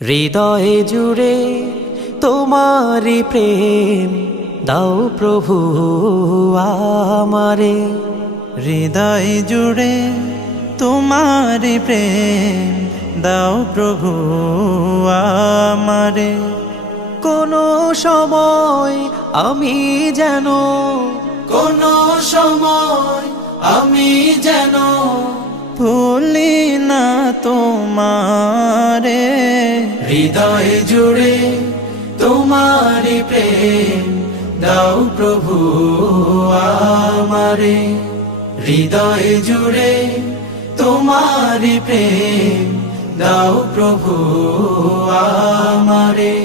হৃদয়ে জুড়ে তোমারি প্রেম দাও প্রভু আমারে। হৃদয় জুড়ে তোমারি প্রেম দাও প্রভু আমারে। কোনো সময় আমি যেন ভুলি না তোমারে। হৃদয় জুড়ে তোমারি প্রেম দাও প্রভু আমারে। হৃদয় জুড়ে তোমারি প্রেম দাও প্রভু আমারে।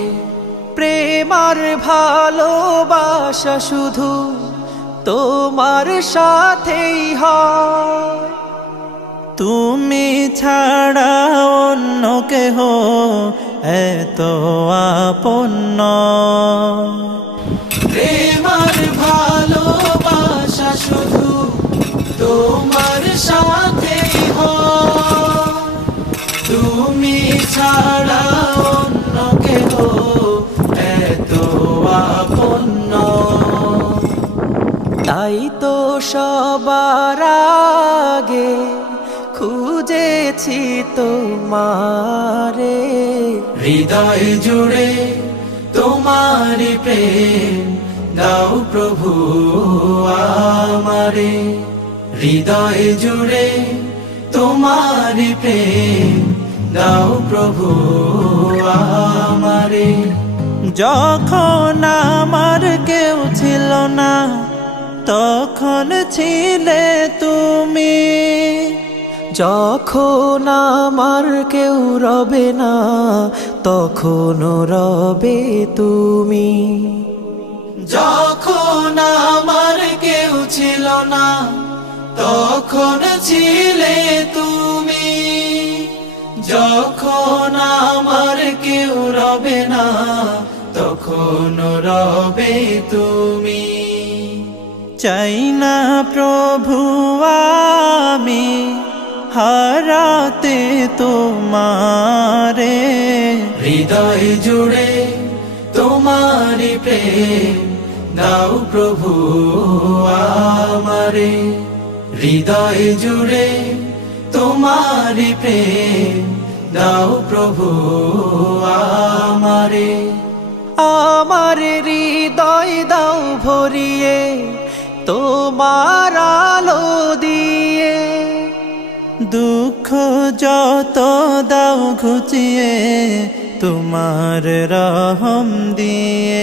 প্রেম আর ভালোবাসা শুধু তোমার সাথেই হয়, তুমি ছাড়া অন্য কেহ এত আপন নয়। প্রেম আর ভালোবাসা শুধু তোমার সাথেই হয়, তুমি ছাড়া অন্য কেহ এত আপন নয়। তাই তো সবার আগে খুঁজেছি তোমারে। হৃদয় জুড়ে তোমারি প্রেম দাও প্রভু আমারে। হৃদয় জুড়ে তোমারি প্রেম দাও প্রভু আমারে। যখন আমার কেউ ছিল না তখন ছিলে তুমি, যখন আমার কেউ রবে না তখন রবে তুমি। যখন আমার কেউ ছিল না তখন ছিলে তুমি, যখন আমার কেউ রবে না তখন রবে তুমি। চাই না প্রভু আমি হারাতে তোমারে। হৃদয় জুড়ে তোমারি প্রেম দাও প্রভু আমারে। হৃদয় জুড়ে তোমারি প্রেম দাও প্রভু আমারে। আমার হৃদয় দাও ভরিয়ে তোমার আলো দিয়ে, দুঃখ যত দাও ঘুচিয়ে তোমার রহম দিয়ে।